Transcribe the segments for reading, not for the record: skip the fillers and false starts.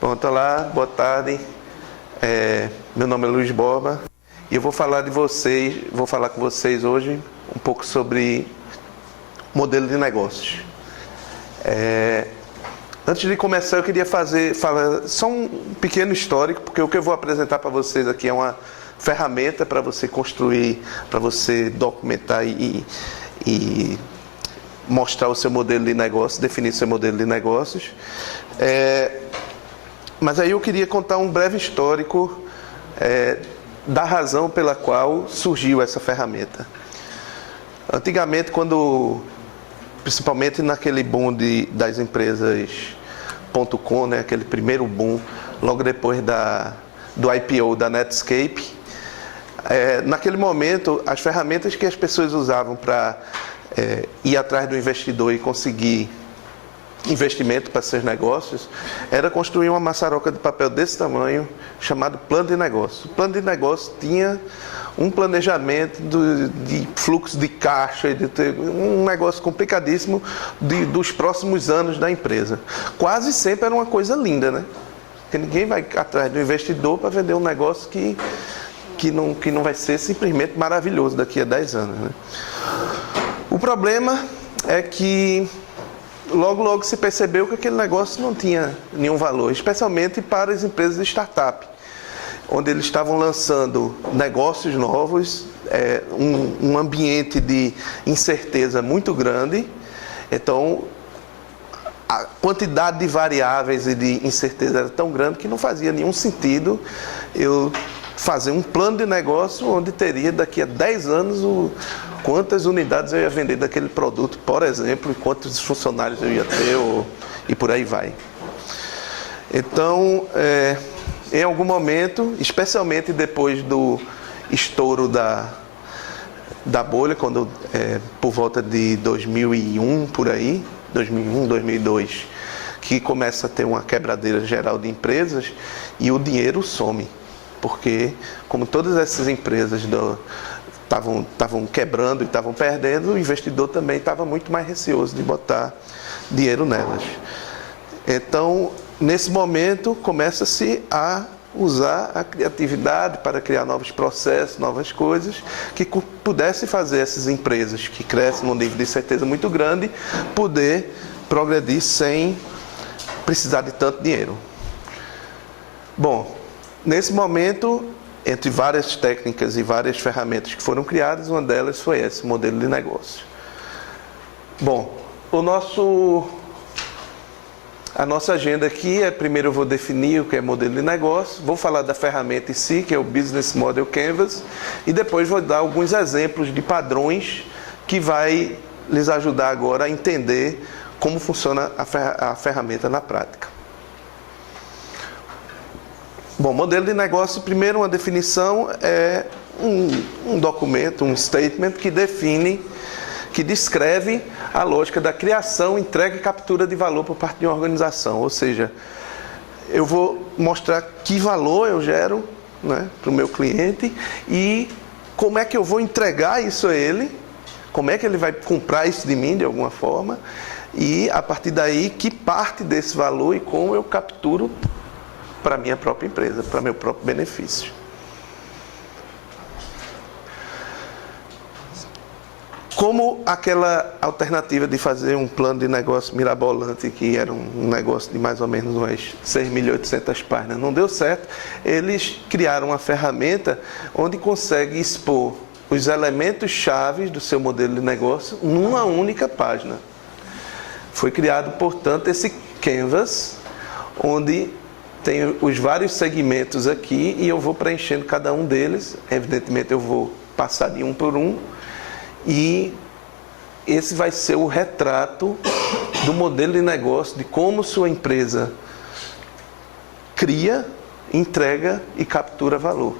Pronto, olá, boa tarde. Meu nome é Luiz Borba e eu vou falar com vocês hoje um pouco sobre modelo de negócios. Antes de começar, eu queria falar só um pequeno histórico, porque o que eu vou apresentar para vocês aqui é uma ferramenta para você construir, para você documentar e mostrar o seu modelo de negócio, definir seu modelo de negócios. Mas aí eu queria contar um breve histórico da razão pela qual surgiu essa ferramenta. Antigamente, principalmente naquele boom das empresas .com, né, aquele primeiro boom, logo depois do IPO da Netscape, naquele momento, as ferramentas que as pessoas usavam para ir atrás do investidor e conseguir investimento para seus negócios, era construir uma maçaroca de papel desse tamanho, chamado plano de negócio. O plano de negócio tinha um planejamento de fluxo de caixa, um negócio complicadíssimo dos próximos anos da empresa. Quase sempre era uma coisa linda, né? Porque ninguém vai atrás do investidor para vender um negócio que não vai ser simplesmente maravilhoso daqui a 10 anos, né? O problema é que logo se percebeu que aquele negócio não tinha nenhum valor, especialmente para as empresas de startup, onde eles estavam lançando negócios novos, um ambiente de incerteza muito grande. Então, a quantidade de variáveis e de incerteza era tão grande que não fazia nenhum sentido eu fazer um plano de negócio onde teria daqui a 10 anos quantas unidades eu ia vender daquele produto, por exemplo, e quantos funcionários eu ia ter, e por aí vai. Então, em algum momento, especialmente depois do estouro da bolha, quando por volta de 2001, por aí, 2001, 2002, que começa a ter uma quebradeira geral de empresas e o dinheiro some. Porque, como todas essas empresas estavam quebrando e estavam perdendo, o investidor também estava muito mais receoso de botar dinheiro nelas. Então, nesse momento, começa-se a usar a criatividade para criar novos processos, novas coisas, que pudesse fazer essas empresas que crescem num nível de certeza muito grande, poder progredir sem precisar de tanto dinheiro. Bom, nesse momento, entre várias técnicas e várias ferramentas que foram criadas, uma delas foi esse modelo de negócio. Bom, a nossa agenda aqui primeiro eu vou definir o que é modelo de negócio, vou falar da ferramenta em si, que é o Business Model Canvas, e depois vou dar alguns exemplos de padrões que vai lhes ajudar agora a entender como funciona a ferramenta na prática. Bom, modelo de negócio, primeiro uma definição é um documento, um statement que descreve a lógica da criação, entrega e captura de valor por parte de uma organização. Ou seja, eu vou mostrar que valor eu gero, né, para o meu cliente e como é que eu vou entregar isso a ele, como é que ele vai comprar isso de mim de alguma forma e, a partir daí, que parte desse valor e como eu capturo para a minha própria empresa, para meu próprio benefício. Como aquela alternativa de fazer um plano de negócio mirabolante, que era um negócio de mais ou menos umas 6.800 páginas, não deu certo, eles criaram uma ferramenta onde consegue expor os elementos chaves do seu modelo de negócio numa única página. Foi criado, portanto, esse Canvas, onde tem os vários segmentos aqui e eu vou preenchendo cada um deles. Evidentemente, eu vou passar de um por um. E esse vai ser o retrato do modelo de negócio, de como sua empresa cria, entrega e captura valor.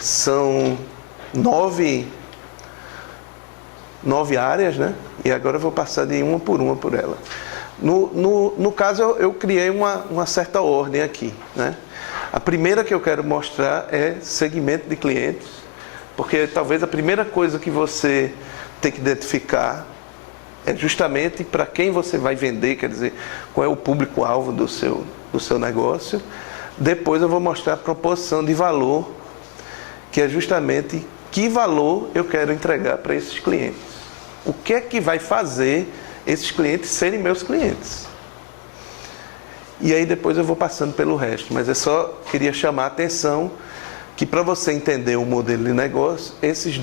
São 9 áreas, né? E agora eu vou passar de uma por ela. No caso, eu criei uma certa ordem aqui, né? A primeira que eu quero mostrar é segmento de clientes, porque talvez a primeira coisa que você tem que identificar é justamente para quem você vai vender, quer dizer, qual é o público-alvo do seu negócio. Depois eu vou mostrar a proposição de valor, que é justamente que valor eu quero entregar para esses clientes. O que é que vai fazer esses clientes serem meus clientes? E aí depois eu vou passando pelo resto, mas eu só queria chamar a atenção que para você entender o modelo de negócio, essas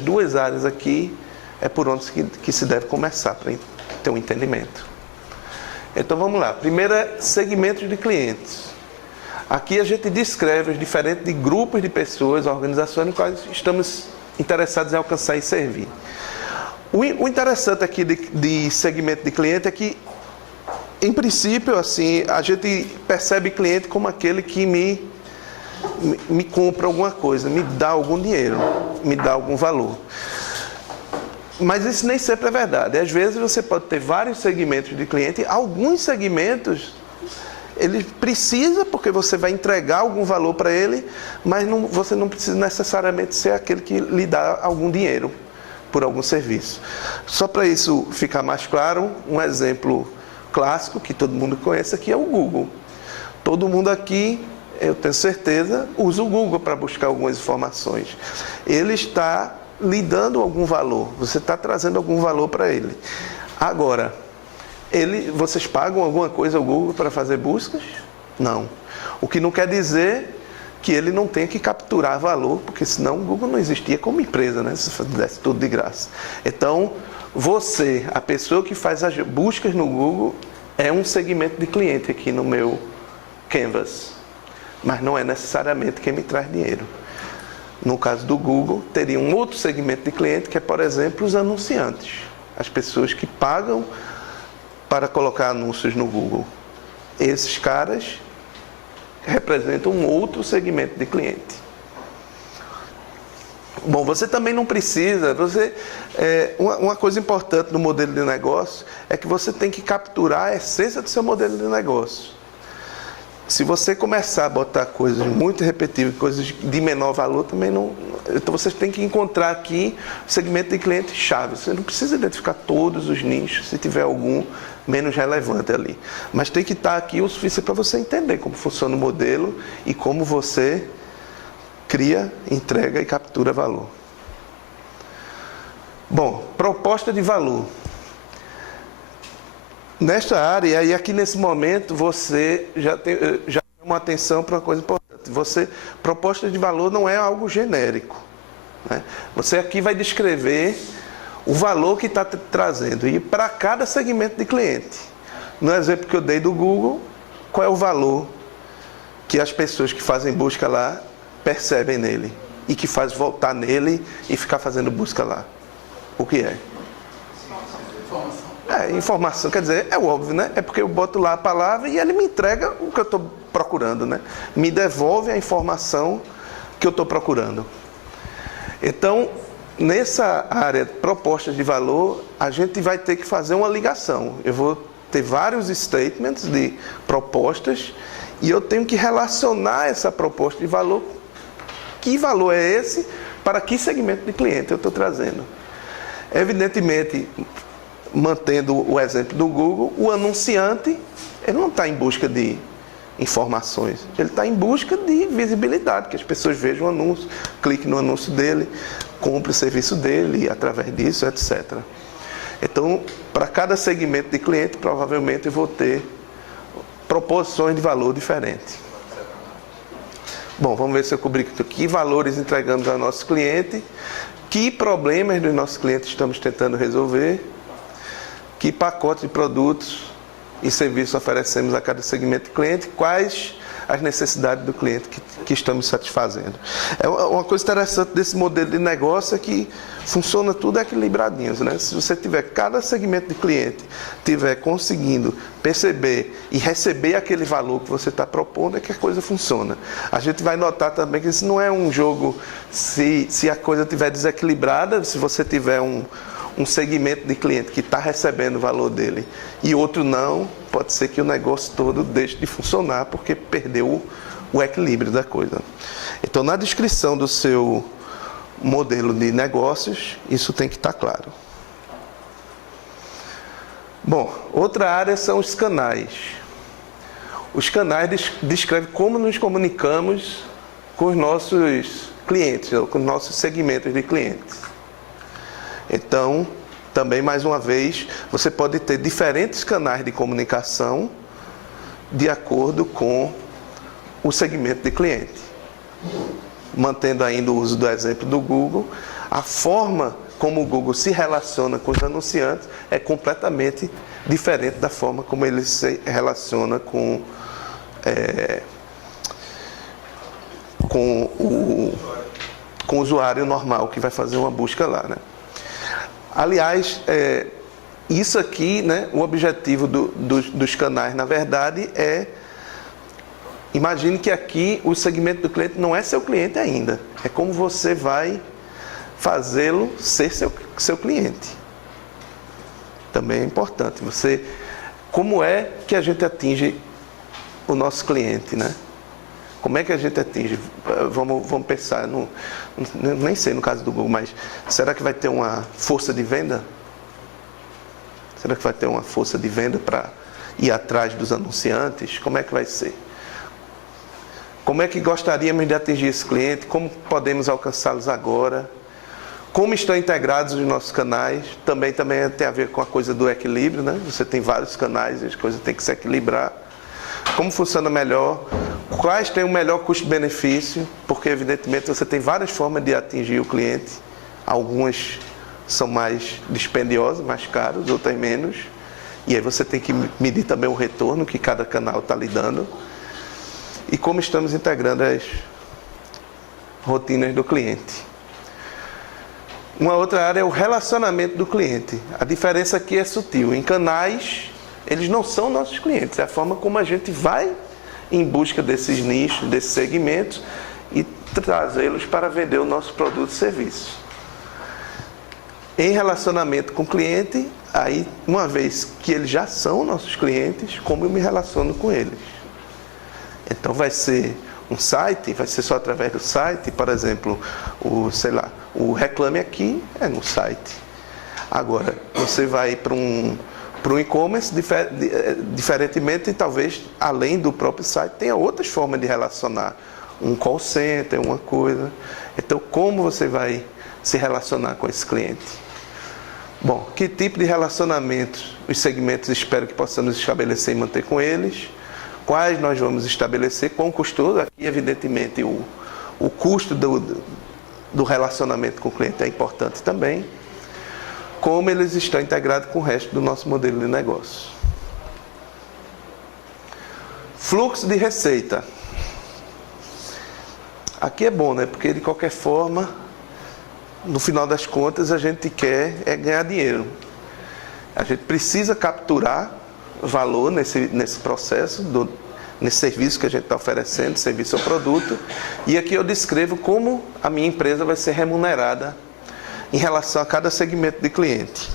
duas áreas aqui é por onde que se deve começar para ter um entendimento. Então vamos lá. Primeiro é segmentos de clientes. Aqui a gente descreve os diferentes grupos de pessoas, organizações nos quais estamos interessados em alcançar e servir. O interessante aqui de segmento de cliente é que, em princípio, assim, a gente percebe cliente como aquele que me compra alguma coisa, me dá algum dinheiro, me dá algum valor. Mas isso nem sempre é verdade. Às vezes você pode ter vários segmentos de cliente, alguns segmentos ele precisa porque você vai entregar algum valor para ele, mas você não precisa necessariamente ser aquele que lhe dá algum dinheiro por algum serviço. Só para isso ficar mais claro, um exemplo clássico que todo mundo conhece aqui é o Google. Todo mundo aqui, eu tenho certeza, usa o Google para buscar algumas informações. Ele está lhe dando algum valor, você está trazendo algum valor para ele. Agora, vocês pagam alguma coisa ao Google para fazer buscas? Não. O que não quer dizer que ele não tenha que capturar valor, porque senão o Google não existia como empresa, né? Se fizesse tudo de graça. Então, você, a pessoa que faz as buscas no Google, é um segmento de cliente aqui no meu Canvas. Mas não é necessariamente quem me traz dinheiro. No caso do Google, teria um outro segmento de cliente, que é, por exemplo, os anunciantes. As pessoas que pagam para colocar anúncios no Google. Esses caras representam um outro segmento de cliente. Bom, você também não precisa... uma coisa importante no modelo de negócio é que você tem que capturar a essência do seu modelo de negócio. Se você começar a botar coisas muito repetitivas, coisas de menor valor, também não... Então, você tem que encontrar aqui o segmento de cliente-chave. Você não precisa identificar todos os nichos, se tiver algum menos relevante ali. Mas tem que estar aqui o suficiente para você entender como funciona o modelo e como você cria, entrega e captura valor. Bom, proposta de valor. Nesta área, e aqui nesse momento, você já chama atenção para uma coisa importante. Proposta de valor não é algo genérico, né? Você aqui vai descrever o valor que está trazendo, e para cada segmento de cliente. No exemplo que eu dei do Google, qual é o valor que as pessoas que fazem busca lá percebem nele, e que faz voltar nele e ficar fazendo busca lá? O que é? Informação, quer dizer, é óbvio, né? É porque eu boto lá a palavra e ele me entrega o que eu estou procurando, né? Me devolve a informação que eu estou procurando. Então, nessa área de propostas de valor, a gente vai ter que fazer uma ligação. Eu vou ter vários statements de propostas e eu tenho que relacionar essa proposta de valor. Que valor é esse? Para que segmento de cliente eu estou trazendo? Evidentemente, mantendo o exemplo do Google, o anunciante, ele não está em busca de informações, ele está em busca de visibilidade, que as pessoas vejam o anúncio, cliquem no anúncio dele, comprem o serviço dele, e através disso, etc. Então, para cada segmento de cliente, provavelmente eu vou ter proposições de valor diferentes. Bom, vamos ver se eu cobri que valores entregamos ao nosso cliente, que problemas dos nossos clientes estamos tentando resolver, que pacote de produtos e serviços oferecemos a cada segmento de cliente, quais as necessidades do cliente que estamos satisfazendo. Uma coisa interessante desse modelo de negócio é que funciona tudo equilibradinho, né? Se você tiver cada segmento de cliente tiver conseguindo perceber e receber aquele valor que você está propondo, é que a coisa funciona. A gente vai notar também que isso não é um jogo, se a coisa estiver desequilibrada, se você tiver um segmento de cliente que está recebendo o valor dele e outro não, pode ser que o negócio todo deixe de funcionar porque perdeu o equilíbrio da coisa. Então, na descrição do seu modelo de negócios, isso tem que estar claro. Bom, outra área são os canais. Os canais descrevem como nos comunicamos com os nossos clientes, ou com os nossos segmentos de clientes. Então, também, mais uma vez, você pode ter diferentes canais de comunicação de acordo com o segmento de cliente. Mantendo ainda o uso do exemplo do Google, a forma como o Google se relaciona com os anunciantes é completamente diferente da forma como ele se relaciona com o usuário normal que vai fazer uma busca lá, né? Aliás, isso aqui, né, o objetivo dos canais, na verdade, imagine que aqui o segmento do cliente não é seu cliente ainda. É como você vai fazê-lo ser seu cliente. Também é importante. Como é que a gente atinge o nosso cliente, né? Como é que a gente atinge? Vamos pensar, nem sei no caso do Google, mas será que vai ter uma força de venda? Será que vai ter uma força de venda para ir atrás dos anunciantes? Como é que vai ser? Como é que gostaríamos de atingir esse cliente? Como podemos alcançá-los agora? Como estão integrados os nossos canais? Também tem a ver com a coisa do equilíbrio, né? Você tem vários canais e as coisas têm que se equilibrar. Como funciona melhor? Quais têm o melhor custo-benefício? Porque, evidentemente, você tem várias formas de atingir o cliente. Algumas são mais dispendiosas, mais caras, outras menos. E aí você tem que medir também o retorno que cada canal está lhe dando. E como estamos integrando as rotinas do cliente. Uma outra área é o relacionamento do cliente. A diferença aqui é sutil. Em canais, eles não são nossos clientes. É a forma como a gente vai em busca desses nichos, desses segmentos e trazê-los para vender o nosso produto e serviço. Em relacionamento com o cliente, aí, uma vez que eles já são nossos clientes, como eu me relaciono com eles? Então vai ser um site, vai ser só através do site, por exemplo, o Reclame Aqui é no site. Agora, você vai para um e-commerce, diferentemente, talvez, além do próprio site, tenha outras formas de relacionar. Um call center, uma coisa. Então, como você vai se relacionar com esse cliente? Bom, que tipo de relacionamento os segmentos espero que possamos estabelecer e manter com eles? Quais nós vamos estabelecer? Quão custoso? Aqui, evidentemente, o custo do relacionamento com o cliente é importante também. Como eles estão integrados com o resto do nosso modelo de negócio. Fluxo de receita. Aqui é bom, né? Porque, de qualquer forma, no final das contas, a gente quer ganhar dinheiro. A gente precisa capturar valor nesse processo, nesse serviço que a gente está oferecendo, serviço ou produto. E aqui eu descrevo como a minha empresa vai ser remunerada em relação a cada segmento de cliente.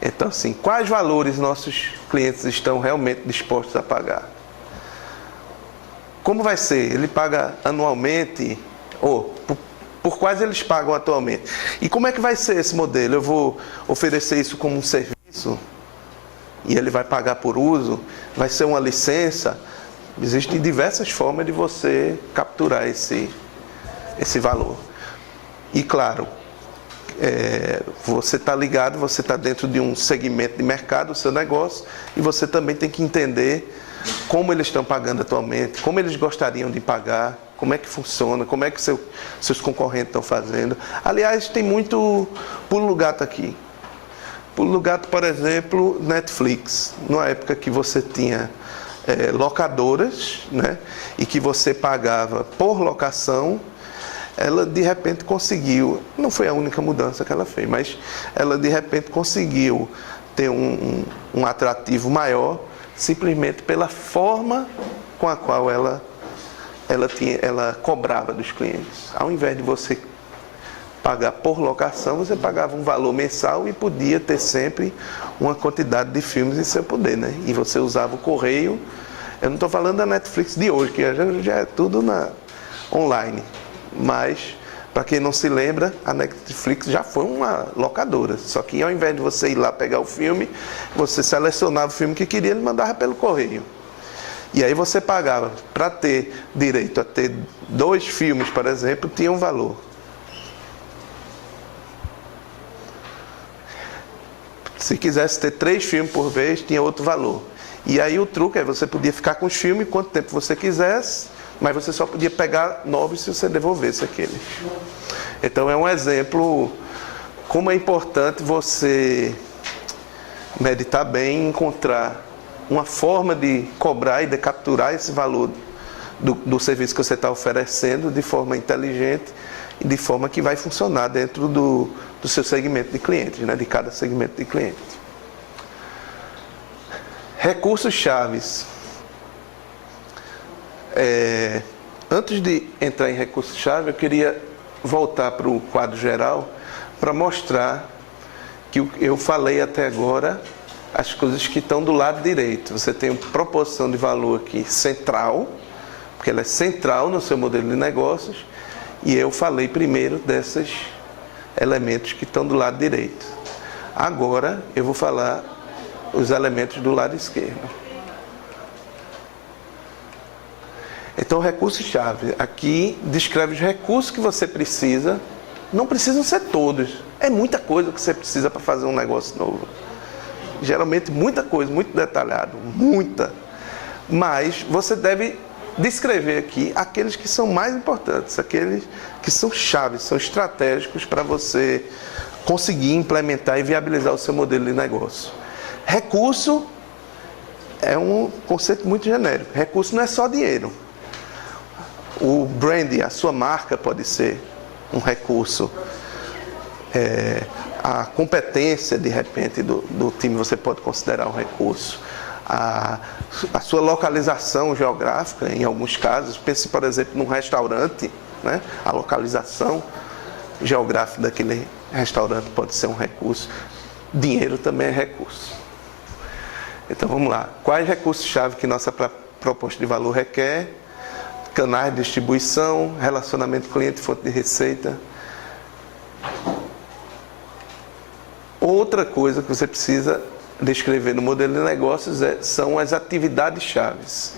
Então, assim, quais valores nossos clientes estão realmente dispostos a pagar? Como vai ser? Ele paga anualmente? Ou por quais eles pagam atualmente? E como é que vai ser esse modelo? Eu vou oferecer isso como um serviço e ele vai pagar por uso? Vai ser uma licença? Existem diversas formas de você capturar esse valor. E, claro, você está ligado, você está dentro de um segmento de mercado, o seu negócio, e você também tem que entender como eles estão pagando atualmente, como eles gostariam de pagar, como é que funciona, como é que seus concorrentes estão fazendo. Aliás, tem muito pulo do gato aqui. Pulo do gato, por exemplo, Netflix. Numa época que você tinha locadoras, né, e que você pagava por locação, ela de repente conseguiu, não foi a única mudança que ela fez, mas ela de repente conseguiu ter um atrativo maior simplesmente pela forma com a qual ela cobrava dos clientes. Ao invés de você pagar por locação, você pagava um valor mensal e podia ter sempre uma quantidade de filmes em seu poder, né? E você usava o correio. Eu não estou falando da Netflix de hoje, que já é tudo online. Mas Para quem não se lembra, a Netflix já foi uma locadora. Só que ao invés de você ir lá pegar o filme, você selecionava o filme que queria e mandava pelo correio. E aí você pagava. Para ter direito a ter 2 filmes, por exemplo, tinha um valor. Se quisesse ter 3 filmes por vez, tinha outro valor. E aí o truque é, você podia ficar com os filmes quanto tempo você quisesse, mas você só podia pegar novos se você devolvesse aqueles. Então é um exemplo como é importante você meditar bem e encontrar uma forma de cobrar e de capturar esse valor do serviço que você está oferecendo de forma inteligente e de forma que vai funcionar dentro do seu segmento de clientes, né? De cada segmento de cliente. Recursos chaves. Antes de entrar em recursos chave, eu queria voltar para o quadro geral para mostrar que eu falei até agora as coisas que estão do lado direito. Você tem uma proporção de valor aqui central, porque ela é central no seu modelo de negócios, e eu falei primeiro desses elementos que estão do lado direito. Agora eu vou falar os elementos do lado esquerdo. Então, recursos-chave. Aqui descreve os recursos que você precisa. Não precisam ser todos. É muita coisa que você precisa para fazer um negócio novo. Geralmente, muita coisa, muito detalhado. Muita. Mas você deve descrever aqui aqueles que são mais importantes, aqueles que são chaves, são estratégicos para você conseguir implementar e viabilizar o seu modelo de negócio. Recurso é um conceito muito genérico. Recurso não é só dinheiro. O brand, a sua marca pode ser um recurso. A competência, de repente, do time você pode considerar um recurso. A sua localização geográfica, em alguns casos, pense, por exemplo, num restaurante, né? A localização geográfica daquele restaurante pode ser um recurso. Dinheiro também é recurso. Então vamos lá. Quais recursos-chave que nossa proposta de valor requer? Canais de distribuição, relacionamento cliente, fonte de receita. Outra coisa que você precisa descrever no modelo de negócios são as atividades chaves.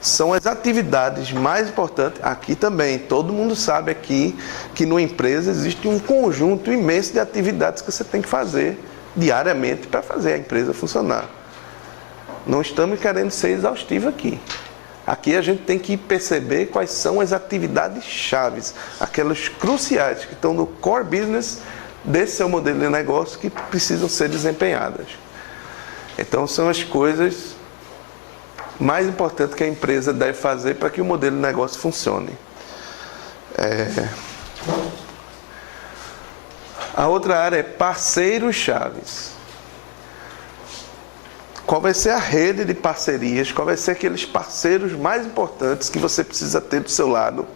São as atividades mais importantes. Aqui também, todo mundo sabe aqui que numa empresa existe um conjunto imenso de atividades que você tem que fazer diariamente para fazer a empresa funcionar. Não estamos querendo ser exaustivos aqui. Aqui a gente tem que perceber quais são as atividades chaves, aquelas cruciais que estão no core business desse seu modelo de negócio que precisam ser desempenhadas. Então são as coisas mais importantes que a empresa deve fazer para que o modelo de negócio funcione. A outra área é parceiros chaves. Qual vai ser a rede de parcerias, qual vai ser aqueles parceiros mais importantes que você precisa ter do seu lado,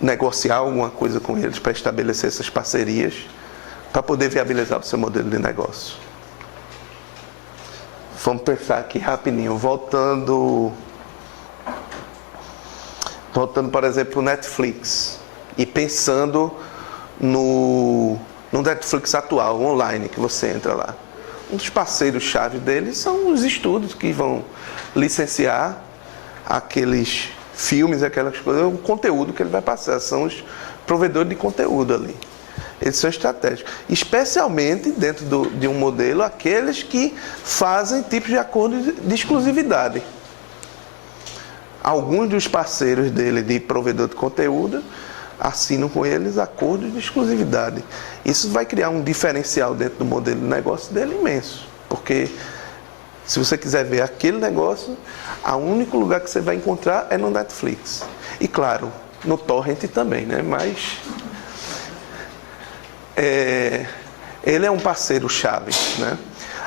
negociar alguma coisa com eles para estabelecer essas parcerias, para poder viabilizar o seu modelo de negócio. Vamos pensar aqui rapidinho, voltando, por exemplo, no Netflix, e pensando no Netflix atual, online, que você entra lá. Um dos parceiros-chave deles são os estúdios que vão licenciar aqueles filmes, aquelas coisas, o conteúdo que ele vai passar. São os provedores de conteúdo ali. Eles são estratégicos. Especialmente dentro de um modelo, aqueles que fazem tipos de acordo de exclusividade. Alguns dos parceiros dele de provedor de conteúdo assinam com eles acordos de exclusividade. Isso vai criar um diferencial dentro do modelo de negócio dele imenso. Porque se você quiser ver aquele negócio, o único lugar que você vai encontrar é no Netflix. E claro, no Torrent também, né? Mas ele é um parceiro-chave, né?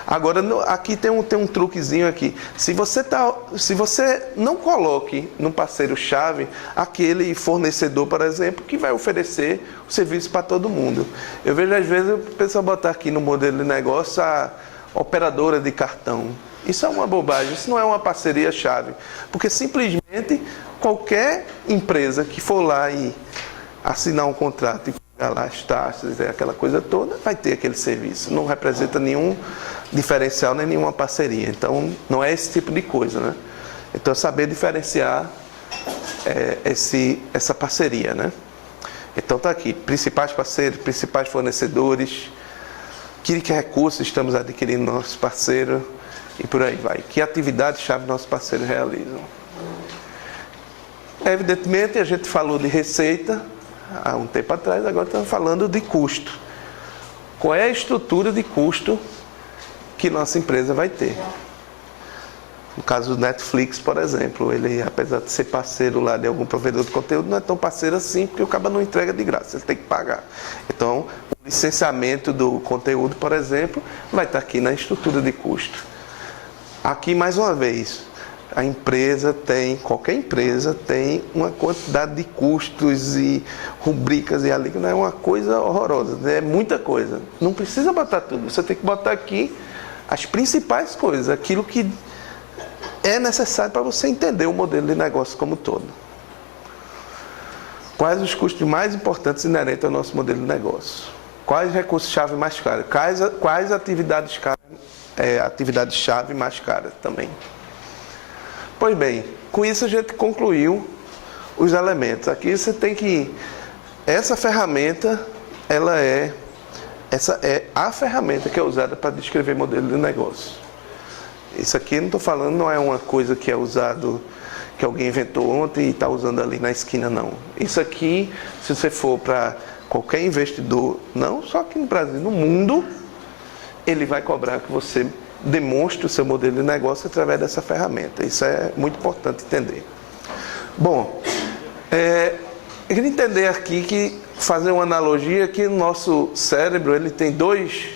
Agora, aqui tem um truquezinho aqui. Se você não coloque no parceiro-chave aquele fornecedor, por exemplo, que vai oferecer o serviço para todo mundo. Eu vejo, às vezes, o pessoal botar aqui no modelo de negócio a operadora de cartão. Isso é uma bobagem, isso não é uma parceria-chave. Porque, simplesmente, qualquer empresa que for lá e assinar um contrato e pagar lá as taxas, aquela coisa toda, vai ter aquele serviço. Não representa nenhum diferencial nem nenhuma parceria. Então, não é esse tipo de coisa, né? Então, saber diferenciar essa parceria, né? Então, está aqui, principais parceiros, principais fornecedores, que recursos estamos adquirindo nosso parceiro e por aí vai. Que atividades-chave nossos parceiros realizam. Evidentemente, a gente falou de receita há um tempo atrás, agora estamos falando de custo. Qual é a estrutura de custo que nossa empresa vai ter? No caso do Netflix, por exemplo, ele, apesar de ser parceiro lá de algum provedor de conteúdo, não é tão parceiro assim, porque o cara não entrega de graça, ele tem que pagar. Então, o licenciamento do conteúdo, por exemplo, vai estar aqui na estrutura de custo. Aqui, mais uma vez, a empresa tem, qualquer empresa tem uma quantidade de custos e rubricas e alíquotas, é uma coisa horrorosa, é muita coisa. Não precisa botar tudo, você tem que botar aqui as principais coisas, aquilo que é necessário para você entender o modelo de negócio como um todo. Quais os custos mais importantes inerentes ao nosso modelo de negócio? Quais recursos-chave mais caros? Quais atividades-chave mais caras também? Pois bem, com isso a gente concluiu os elementos. Aqui você tem que... Essa ferramenta, essa é a ferramenta que é usada para descrever modelo de negócio. Isso aqui, não estou falando, não é uma coisa que é usado, que alguém inventou ontem e está usando ali na esquina, não. Isso aqui, se você for para qualquer investidor, não só aqui no Brasil, no mundo, ele vai cobrar que você demonstre o seu modelo de negócio através dessa ferramenta. Isso é muito importante entender. Bom, eu queria entender aqui fazer uma analogia que o nosso cérebro ele tem dois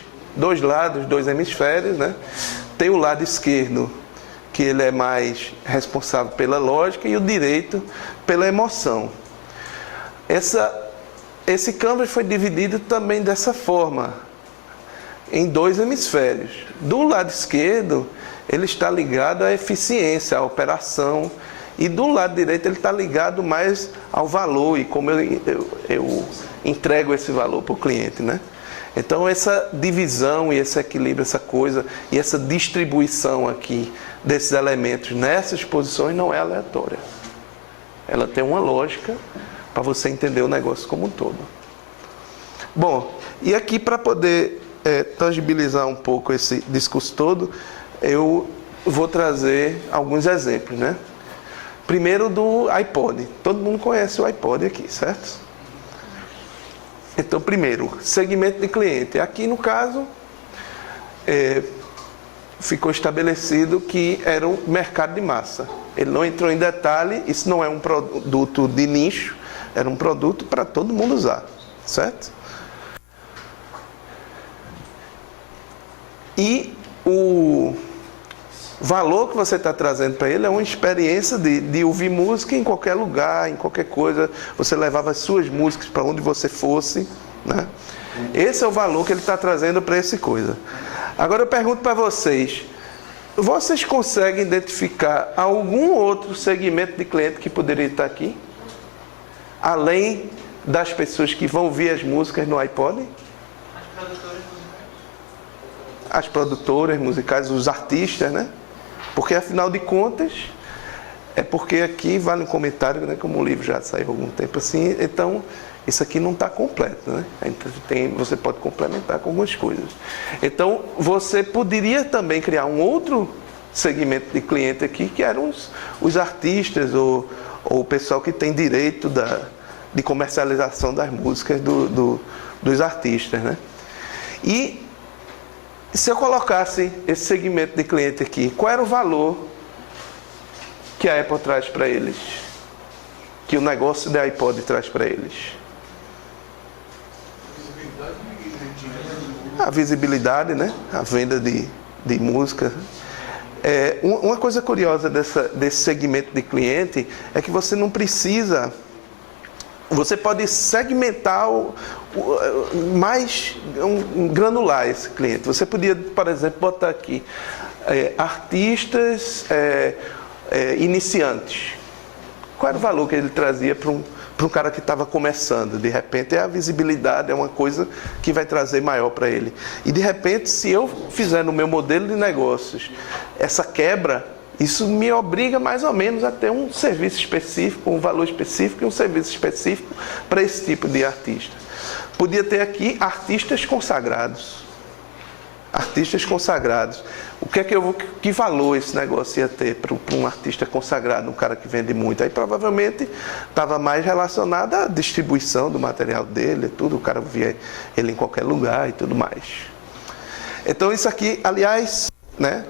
lados, dois hemisférios, né? Tem o lado esquerdo, que ele é mais responsável pela lógica, e o direito pela emoção. Esse canvas foi dividido também dessa forma, em dois hemisférios. Do lado esquerdo, ele está ligado à eficiência, à operação, e do lado direito ele está ligado mais ao valor e como eu entrego esse valor para o cliente, né? Então, essa divisão e esse equilíbrio, essa coisa, e essa distribuição aqui desses elementos nessas posições não é aleatória. Ela tem uma lógica para você entender o negócio como um todo. Bom, e aqui para poder tangibilizar um pouco esse discurso todo, eu vou trazer alguns exemplos, né? Primeiro do iPod. Todo mundo conhece o iPod aqui, certo? Então, primeiro, segmento de cliente. Aqui, no caso, ficou estabelecido que era um mercado de massa. Ele não entrou em detalhe, isso não é um produto de nicho, era um produto para todo mundo usar, certo? E o valor que você está trazendo para ele é uma experiência de ouvir música em qualquer lugar, em qualquer coisa. Você levava as suas músicas para onde você fosse, né? Esse é o valor que ele está trazendo para essa coisa. Agora eu pergunto para vocês conseguem identificar algum outro segmento de cliente que poderia estar aqui? Além das pessoas que vão ouvir as músicas no iPod? As produtoras musicais, os artistas, né? Porque, afinal de contas, porque aqui vale um comentário, né? Como o livro já saiu há algum tempo assim, então isso aqui não está completo, né? Você pode complementar com algumas coisas. Então, você poderia também criar um outro segmento de cliente aqui, que eram os artistas ou o pessoal que tem direito de comercialização das músicas dos artistas, né? E se eu colocasse esse segmento de cliente aqui, qual era o valor que a Apple traz para eles? Que o negócio da iPod traz para eles? A visibilidade, né? A venda de música. Uma coisa curiosa desse segmento de cliente é que você não precisa... Você pode segmentar mais granular esse cliente. Você podia, por exemplo, botar aqui artistas iniciantes. Qual era o valor que ele trazia para para um cara que estava começando. De repente, a visibilidade é uma coisa que vai trazer maior para ele. E, de repente, se eu fizer no meu modelo de negócios essa quebra, isso me obriga mais ou menos a ter um serviço específico, um valor específico e um serviço específico para esse tipo de artista. Podia ter aqui artistas consagrados. Artistas consagrados. Que valor esse negócio ia ter para um artista consagrado, um cara que vende muito? Aí provavelmente estava mais relacionado à distribuição do material dele, tudo, o cara via ele em qualquer lugar e tudo mais. Então isso aqui, aliás, né?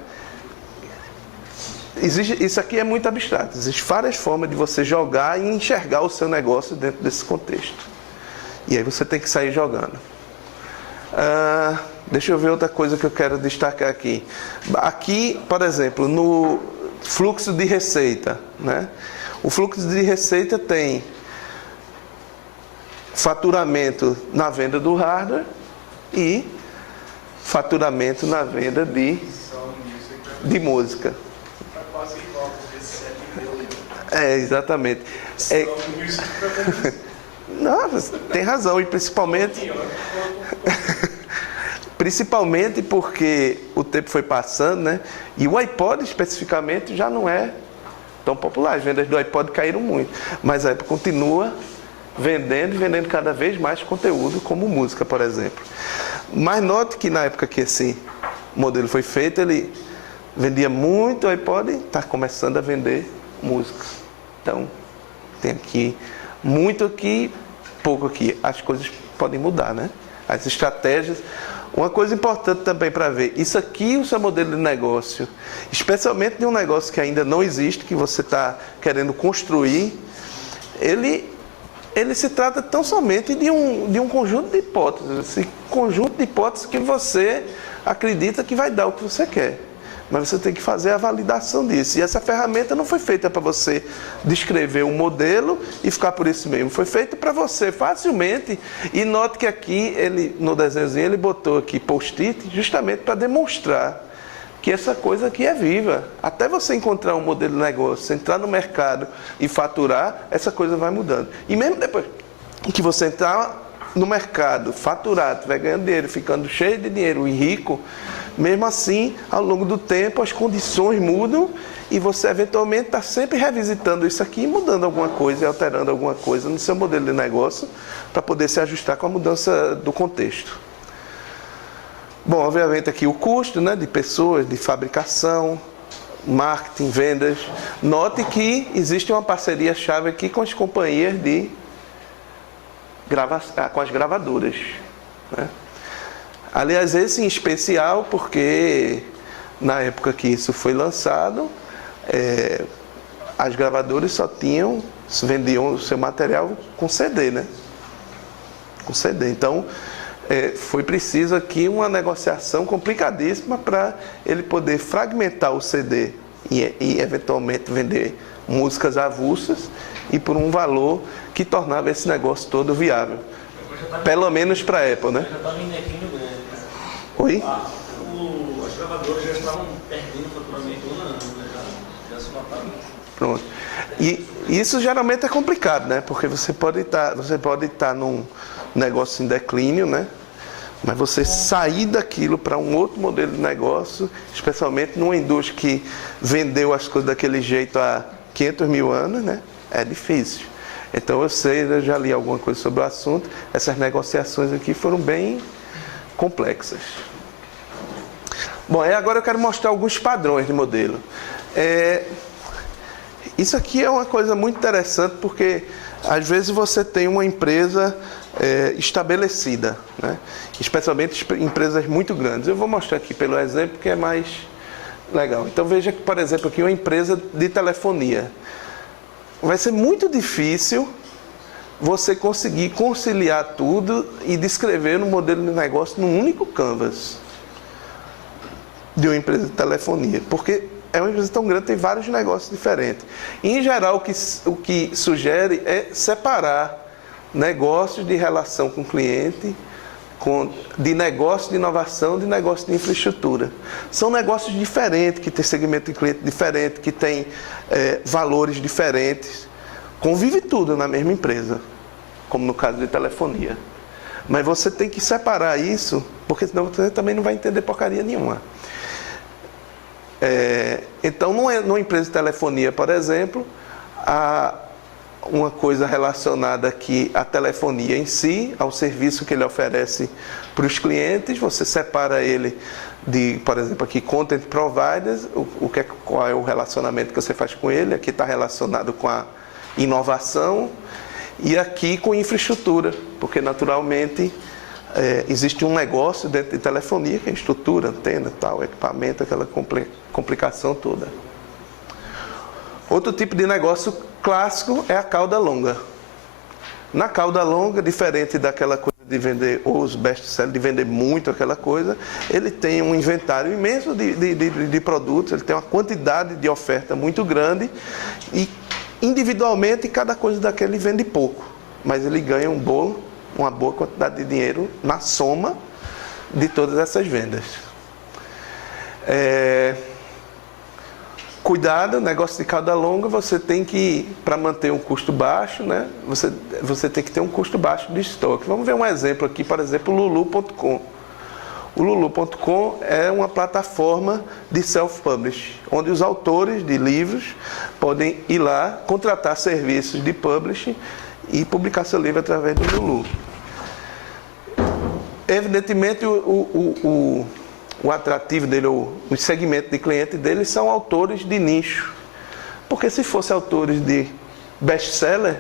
Isso aqui é muito abstrato. Existem várias formas de você jogar e enxergar o seu negócio dentro desse contexto. E aí você tem que sair jogando. Deixa eu ver outra coisa que eu quero destacar aqui. Aqui, por exemplo, no fluxo de receita, né? O fluxo de receita tem faturamento na venda do hardware e faturamento na venda de música. Exatamente. Não, tem razão, e principalmente porque o tempo foi passando, né? E o iPod especificamente já não é tão popular. As vendas do iPod caíram muito, mas a Apple continua vendendo e vendendo cada vez mais conteúdo, como música, por exemplo. Mas note que na época que esse modelo foi feito, ele vendia muito iPod e está começando a vender música. Então, tem aqui muito aqui, pouco aqui. As coisas podem mudar, né? As estratégias. Uma coisa importante também para ver, isso aqui, o seu modelo de negócio, especialmente de um negócio que ainda não existe, que você está querendo construir, ele se trata tão somente de um conjunto de hipóteses, esse conjunto de hipóteses que você acredita que vai dar o que você quer. Mas você tem que fazer a validação disso. E essa ferramenta não foi feita para você descrever um modelo e ficar por isso mesmo. Foi feita para você facilmente. E note que aqui, no desenhozinho, ele botou aqui post-it justamente para demonstrar que essa coisa aqui é viva. Até você encontrar um modelo de negócio, entrar no mercado e faturar, essa coisa vai mudando. E mesmo depois que você entrar no mercado, faturar, estiver ganhando dinheiro, ficando cheio de dinheiro e rico, mesmo assim, ao longo do tempo, as condições mudam e você eventualmente está sempre revisitando isso aqui e mudando alguma coisa e alterando alguma coisa no seu modelo de negócio para poder se ajustar com a mudança do contexto. Bom, obviamente aqui o custo, né, de pessoas, de fabricação, marketing, vendas. Note que existe uma parceria-chave aqui com as companhias com as gravadoras, né? Aliás, esse em especial porque na época que isso foi lançado, as gravadoras só vendiam o seu material com CD, né? Com CD. Então, foi preciso aqui uma negociação complicadíssima para ele poder fragmentar o CD e eventualmente vender músicas avulsas e por um valor que tornava esse negócio todo viável. Pelo menos para a Apple, né? Oi? As gravadoras já estavam perdendo faturamento há um ano, né? Já se mataram. Pronto. E isso geralmente é complicado, né? Porque você pode estar num negócio em declínio, né? Mas você sair daquilo para um outro modelo de negócio, especialmente numa indústria que vendeu as coisas daquele jeito há 500 mil anos, né? É difícil. Então eu já li alguma coisa sobre o assunto. Essas negociações aqui foram bem complexas. Bom, agora eu quero mostrar alguns padrões de modelo. Isso aqui é uma coisa muito interessante porque às vezes você tem uma empresa estabelecida, né? Especialmente empresas muito grandes. Eu vou mostrar aqui pelo exemplo que é mais legal. Então veja que, por exemplo, aqui uma empresa de telefonia. Vai ser muito difícil você conseguir conciliar tudo e descrever um modelo de negócio num único canvas de uma empresa de telefonia, porque é uma empresa tão grande, tem vários negócios diferentes. E, em geral, o que sugere é separar negócios de relação com o cliente de negócio de inovação, de negócio de infraestrutura. São negócios diferentes, que têm segmento de cliente diferente, que têm valores diferentes. convive tudo na mesma empresa, como no caso de telefonia. Mas você tem que separar isso, porque senão você também não vai entender porcaria nenhuma. Então, numa empresa de telefonia, por exemplo, há uma coisa relacionada aqui à telefonia em si, ao serviço que ele oferece para os clientes. Você separa ele de, por exemplo, aqui Content Providers, qual é o relacionamento que você faz com ele. Aqui está relacionado com a inovação e aqui com infraestrutura, porque naturalmente existe um negócio dentro de telefonia, que é estrutura, antena, tal, equipamento, aquela complicação toda. Outro tipo de negócio clássico é a cauda longa. Na cauda longa, diferente daquela coisa de vender os best-sellers, de vender muito aquela coisa, ele tem um inventário imenso de produtos, ele tem uma quantidade de oferta muito grande e individualmente cada coisa daquele vende pouco, mas ele ganha uma boa quantidade de dinheiro na soma de todas essas vendas. Cuidado, negócio de cauda longa, você tem que, para manter um custo baixo, né? Você tem que ter um custo baixo de estoque. Vamos ver um exemplo aqui, por exemplo, o Lulu.com. O Lulu.com é uma plataforma de self-publish, onde os autores de livros podem ir lá, contratar serviços de publishing e publicar seu livro através do Lulu. Evidentemente, o atrativo dele, o segmento de cliente dele são autores de nicho. Porque se fossem autores de best-seller,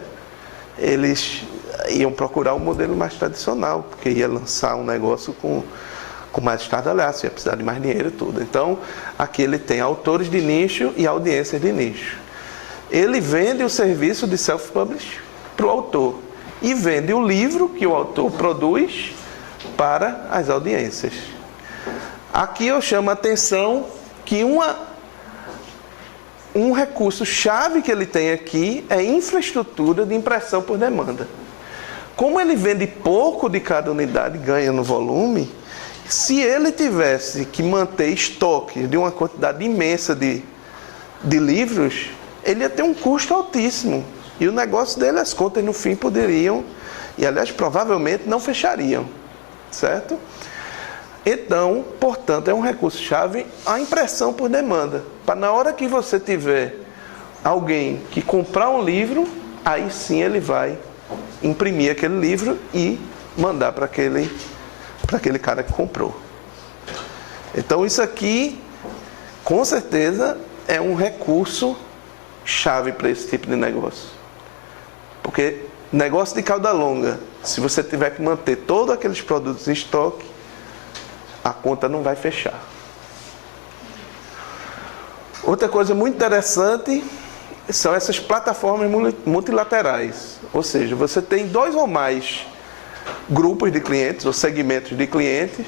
eles iam procurar um modelo mais tradicional, porque ia lançar um negócio com mais estardalhaço, ia precisar de mais dinheiro e tudo. Então, aqui ele tem autores de nicho e audiências de nicho. Ele vende o serviço de self-publish para o autor e vende o livro que o autor produz para as audiências. Aqui eu chamo a atenção que um recurso-chave que ele tem aqui é infraestrutura de impressão por demanda. Como ele vende pouco de cada unidade, ganha no volume, se ele tivesse que manter estoque de uma quantidade imensa de livros, ele ia ter um custo altíssimo. E o negócio dele, as contas no fim poderiam, e aliás, provavelmente não fechariam, certo? Então, portanto, é um recurso-chave a impressão por demanda. Para na hora que você tiver alguém que comprar um livro, aí sim ele vai imprimir aquele livro e mandar para aquele cara que comprou. Então, isso aqui, com certeza, é um recurso-chave para esse tipo de negócio. Porque negócio de cauda longa, se você tiver que manter todos aqueles produtos em estoque, a conta não vai fechar. Outra coisa muito interessante são essas plataformas multilaterais. Ou seja, você tem 2 ou mais grupos de clientes ou segmentos de clientes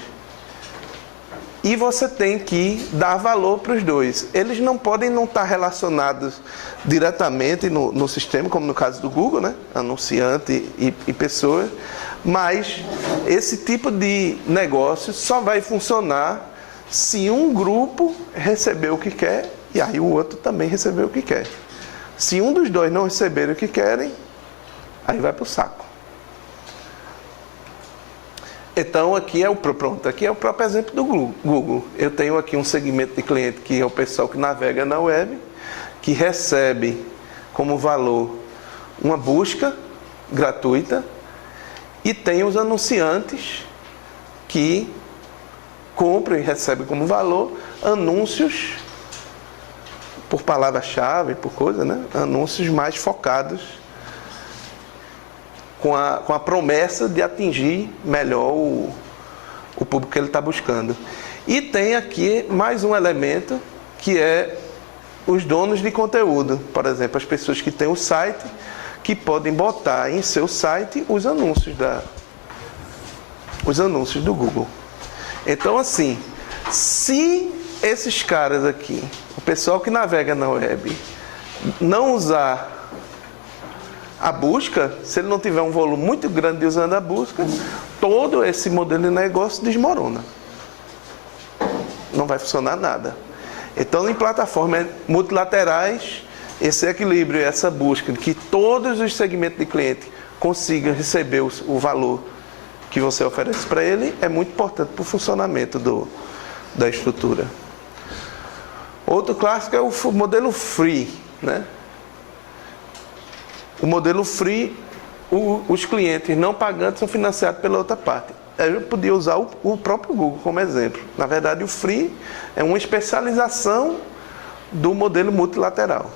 e você tem que dar valor para os dois. Eles não podem não estar relacionados diretamente no sistema, como no caso do Google, né? Anunciante e pessoa. Mas esse tipo de negócio só vai funcionar se um grupo receber o que quer e aí o outro também receber o que quer. Se um dos dois não receber o que querem, aí vai para o saco. Então aqui é o próprio exemplo do Google. Eu tenho aqui um segmento de cliente que é o pessoal que navega na web, que recebe como valor uma busca gratuita, e tem os anunciantes que compram e recebem como valor anúncios por palavra-chave, por coisa, né? Anúncios mais focados com a promessa de atingir melhor o público que ele está buscando. E tem aqui mais um elemento que é os donos de conteúdo. Por exemplo, as pessoas que têm o site, que podem botar em seu site os anúncios do Google. Então, assim, se esses caras aqui, o pessoal que navega na web, não usar a busca, se ele não tiver um volume muito grande usando a busca, todo esse modelo de negócio desmorona. Não vai funcionar nada. Então, em plataformas multilaterais, esse equilíbrio, essa busca de que todos os segmentos de cliente consigam receber o valor que você oferece para ele é muito importante para o funcionamento da estrutura. Outro clássico é o modelo free, né? O modelo free, os clientes não pagantes são financiados pela outra parte. Eu podia usar o próprio Google como exemplo. Na verdade, o free é uma especialização do modelo multilateral.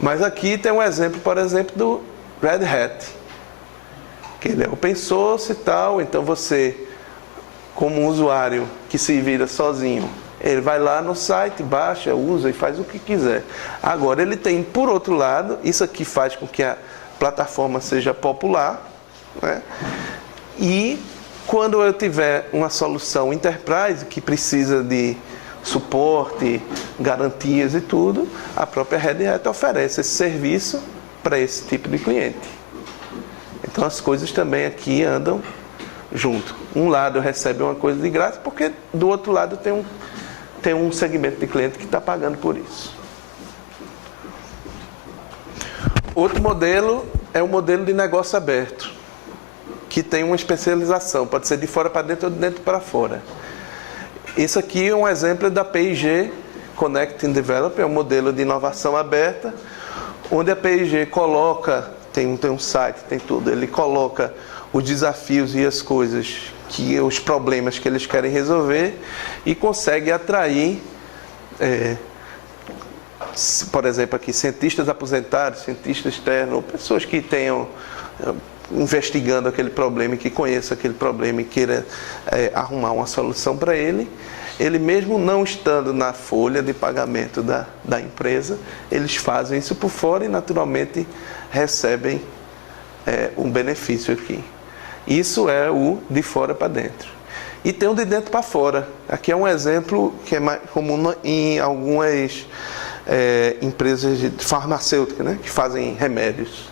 Mas aqui tem um exemplo, por exemplo, do Red Hat, que ele é open source e tal, então você, como um usuário que se vira sozinho, ele vai lá no site, baixa, usa e faz o que quiser. Agora, ele tem, por outro lado, isso aqui faz com que a plataforma seja popular, né? E quando eu tiver uma solução enterprise que precisa de suporte, garantias e tudo, a própria Red Hat oferece esse serviço para esse tipo de cliente. Então as coisas também aqui andam junto. Um lado recebe uma coisa de graça, porque do outro lado tem um segmento de cliente que está pagando por isso. Outro modelo é o modelo de negócio aberto, que tem uma especialização, pode ser de fora para dentro ou de dentro para fora. Isso aqui é um exemplo da P&G Connecting Develop, é um modelo de inovação aberta, onde a P&G coloca, tem um site, tem tudo, ele coloca os desafios e as coisas, os problemas que eles querem resolver e consegue atrair, por exemplo aqui, cientistas aposentados, cientistas externos, pessoas que tenham investigando aquele problema e que conheça aquele problema e queira arrumar uma solução para ele. Ele mesmo não estando na folha de pagamento da empresa, eles fazem isso por fora e naturalmente recebem um benefício aqui. Isso é o de fora para dentro. E tem o de dentro para fora. Aqui é um exemplo que é mais comum em algumas empresas de farmacêuticas, né, que fazem remédios.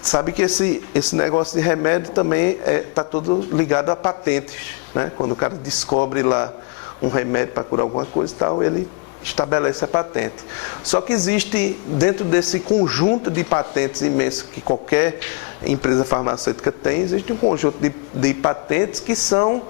Sabe que esse negócio de remédio também está todo ligado a patentes, né? Quando o cara descobre lá um remédio para curar alguma coisa e tal, ele estabelece a patente. Só que existe, dentro desse conjunto de patentes imenso que qualquer empresa farmacêutica tem, existe um conjunto de patentes que são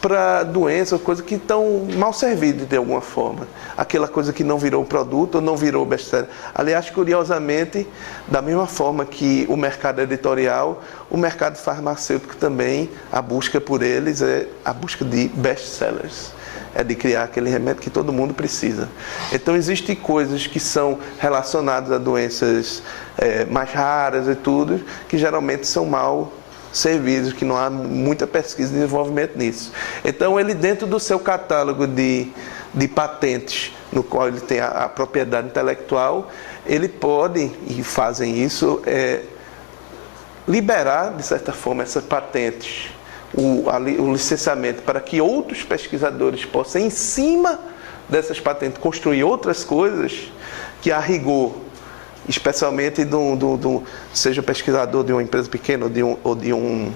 para doenças, coisas que estão mal servidas de alguma forma. Aquela coisa que não virou produto ou não virou best-seller. Aliás, curiosamente, da mesma forma que o mercado editorial, o mercado farmacêutico também, a busca por eles é a busca de best-sellers. É de criar aquele remédio que todo mundo precisa. Então, existem coisas que são relacionadas a doenças mais raras e tudo, que geralmente são mal serviços, que não há muita pesquisa e desenvolvimento nisso. Então, ele dentro do seu catálogo de patentes, no qual ele tem a propriedade intelectual, ele pode, e fazem isso, liberar, de certa forma, essas patentes, o licenciamento, para que outros pesquisadores possam, em cima dessas patentes, construir outras coisas que, a rigor, especialmente seja pesquisador de uma empresa pequena ou de uma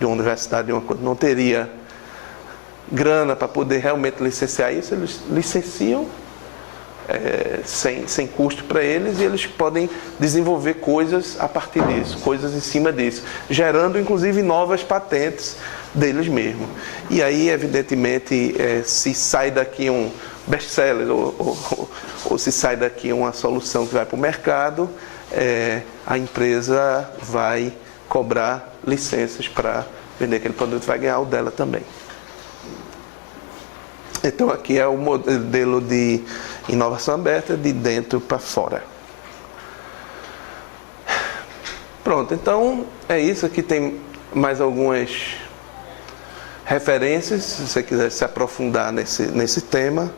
universidade, não teria grana para poder realmente licenciar isso, eles licenciam sem custo para eles e eles podem desenvolver coisas a partir disso, coisas em cima disso, gerando inclusive novas patentes deles mesmos. E aí, evidentemente, se sai daqui um best-seller ou se sai daqui uma solução que vai para o mercado, a empresa vai cobrar licenças para vender aquele produto, vai ganhar o dela também. Então aqui é o modelo de inovação aberta de dentro para fora. Pronto, então é isso. Aqui tem mais algumas referências, se você quiser se aprofundar nesse tema.